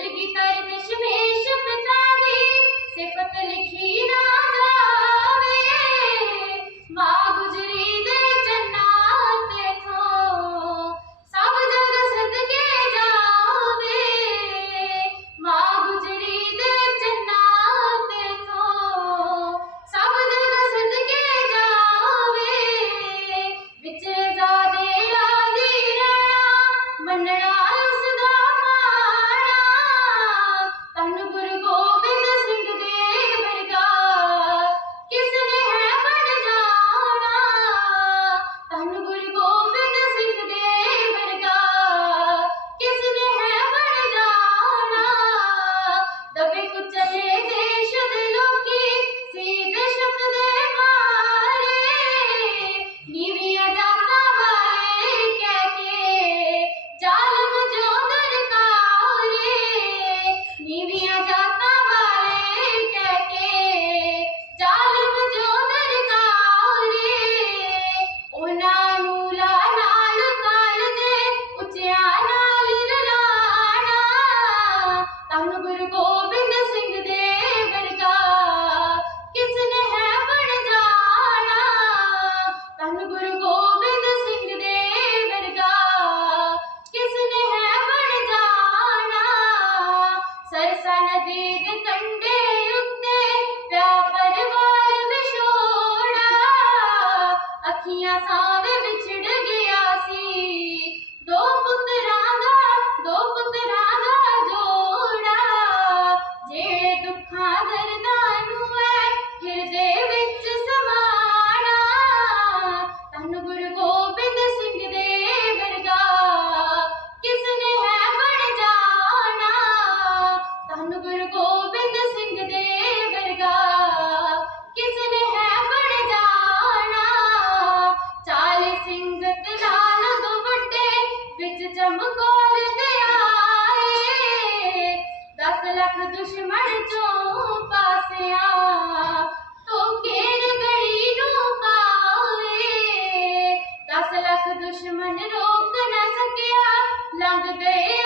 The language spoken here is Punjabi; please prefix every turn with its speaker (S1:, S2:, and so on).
S1: अलगी तरकश में शब्दाली सिफत लिखी ना ਕਨਦੀਦ ਕੰਡੇ ਉੱਤੇ ਲਾਪਰਵਾਹ ਵਿਛੋੜਾ। ਅੱਖੀਆਂ ਸਾਵੇ ਵਿਛੜ ਗਿਆ ਸੀ। ਚਮਕੌਰ ਲੱਖ ਦੁਸ਼ਮਣ ਚੋਂ ਪਾਸਿਆ ਤੂੰ ਲੱਖ ਦੁਸ਼ਮਣ ਰੋਕ ਨਾ ਸਕਿਆ ਲੰਘ ਗਏ